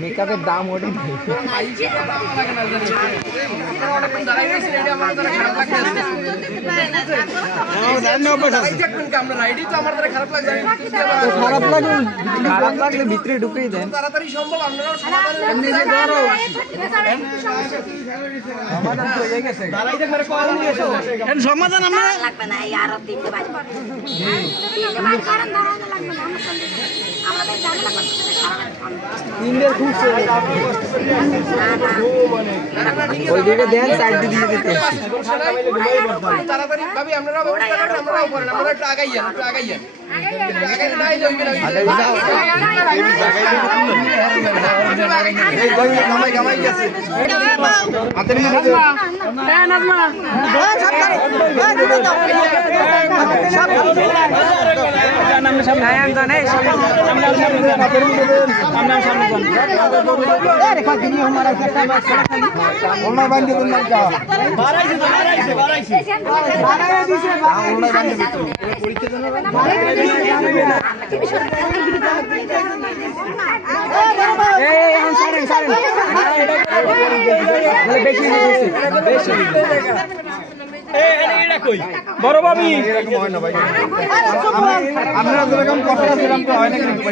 মেকআপের দাম ওঠে খারাপ লাগলে ভিতরে ঢুকেই দেন তাড়াতাড়ি সম্ভব সমাধান আমরা লাগবে না আর দিতে পারবো আমাদের ঝামেলা করতে ইন্ডিয়ার খুব ওইদিকে দেন সাইড দিয়ে দিতে তাড়াতাড়ি ভাবি আপনারা ব্যবস্থা করেন আমরাও করেন আমরা একটু আগাইয়া বড় ভাবি আপনারা যেরকম কথা সেরকম হয় না কিন্তু